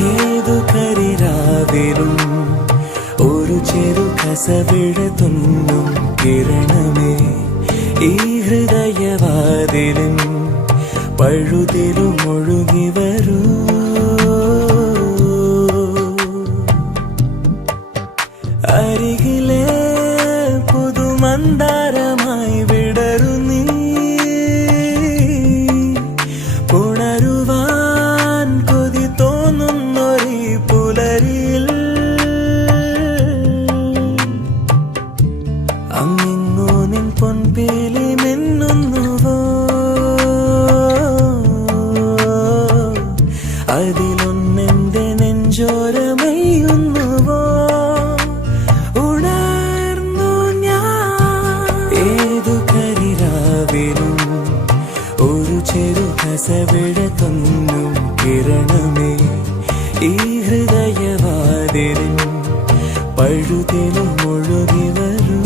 ഏതു കരിരാവിലും ഒരു ചെറു കസവിട തുന്നും കിരണമേ ഈ ഹൃദയവാതിലും പഴുതിലും ഒഴുകി വരൂ. അരികിലെ പുതുമന്ദാരമായി വിടരു നീ, ഉണരുവാൻ കൊതി തോന്നുന്നൊരു പുലരിയിൽ. അങ്ങിങ്ങോ നിൻ പൊൻപേലി മിന്നുന്നുവോ, അതിലൊന്നെന്റെ നെഞ്ചോരമയുന്നുവോ. ഉണർന്നു ഞാൻ ഏതു കരിരാവിലും ഒരു ചെറു കസവിട തുന്നും കിരണമേ ഈ ഹൃദയവാതിലും പഴുതിലും ഒഴുകി വരൂ.